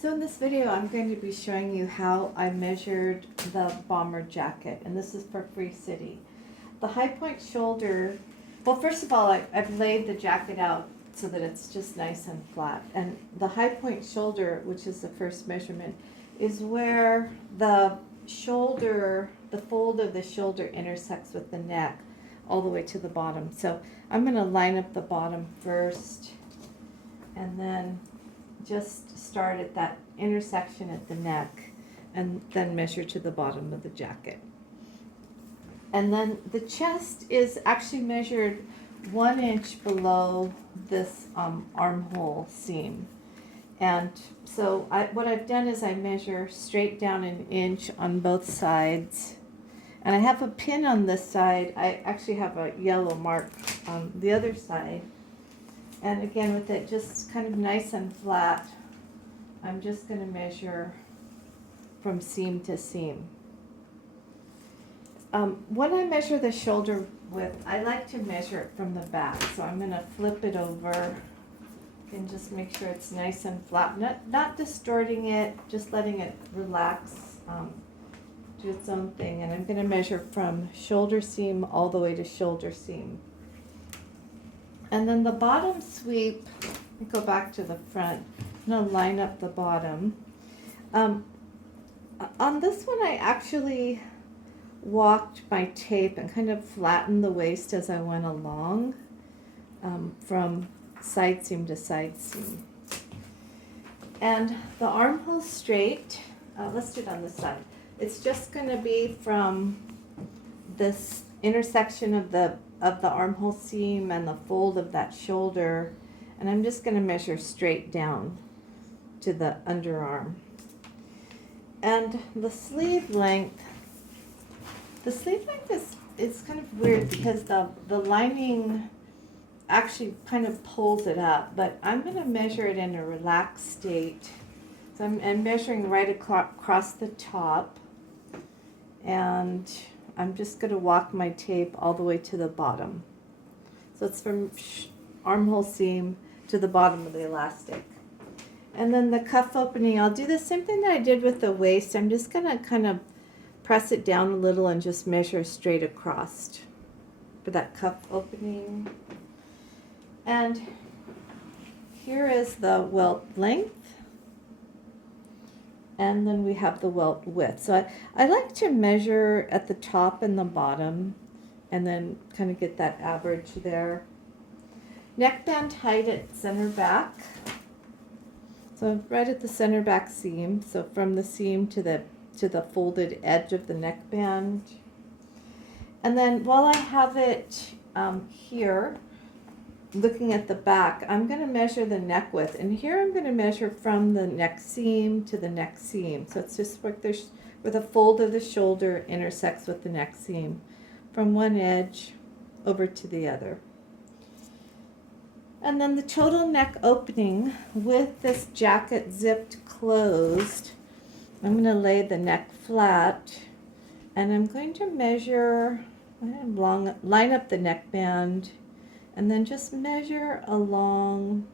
So in this video, I'm going to be showing you how I measured the bomber jacket, and this is for Free City. The high point shoulder, well, first of all, I've laid the jacket out so that it's just nice and flat. And the high point shoulder, which is the first measurement, is where the shoulder, the fold of the shoulder intersects with the neck all the way to the bottom. So I'm going to line up the bottom first, and then just start at that intersection at the neck and then measure to the bottom of the jacket. And then the chest is actually measured 1 inch below this armhole seam. And so what I've done is I measure straight down 1 inch on both sides. And I have a pin on this side. I actually have a yellow mark on the other side. And again, with it just kind of nice and flat, I'm just going to measure from seam to seam. When I measure the shoulder width, I like to measure it from the back. So I'm going to flip it over and just make sure it's nice and flat. Not distorting it, just letting it relax, do its own thing. And I'm going to measure from shoulder seam all the way to shoulder seam. And then the bottom sweep, let me go back to the front. I'm going to line up the bottom. On this one, I actually walked my tape and kind of flattened the waist as I went along, from side seam to side seam. And the armhole straight, let's do it on this side. It's just going to be from this intersection of the armhole seam and the fold of that shoulder, and I'm just going to measure straight down to the underarm. And the sleeve length is kind of weird because the lining actually kind of pulls it up, but I'm going to measure it in a relaxed state. So I'm measuring right across the top, and I'm just going to walk my tape all the way to the bottom. So it's from armhole seam to the bottom of the elastic. And then the cuff opening, I'll do the same thing that I did with the waist. I'm just going to kind of press it down a little and just measure straight across for that cuff opening. And here is the welt length. And then we have the welt width. So I like to measure at the top and the bottom and then kind of get that average there. Neckband height at center back. So right at the center back seam. So from the seam to the folded edge of the neckband. And then while I have it here, looking at the back, I'm going to measure the neck width, and here I'm going to measure from the neck seam to the neck seam. So it's just where the fold of the shoulder intersects with the neck seam, from one edge over to the other. And then the total neck opening with this jacket zipped closed, I'm going to lay the neck flat, and I'm going to measure, line up the neckband, and then just measure along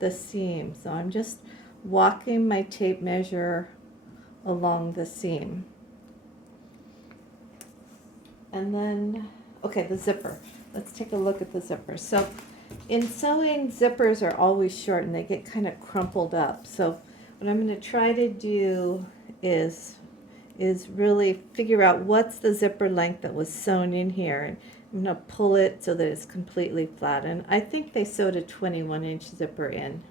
the seam. So I'm just walking my tape measure along the seam. And then, okay, the zipper. Let's take a look at the zipper. So in sewing, zippers are always short and they get kind of crumpled up. So what I'm going to try to do is really figure out what's the zipper length that was sewn in here. I'm going to pull it so that it's completely flat. And I think they sewed a 21-inch zipper in.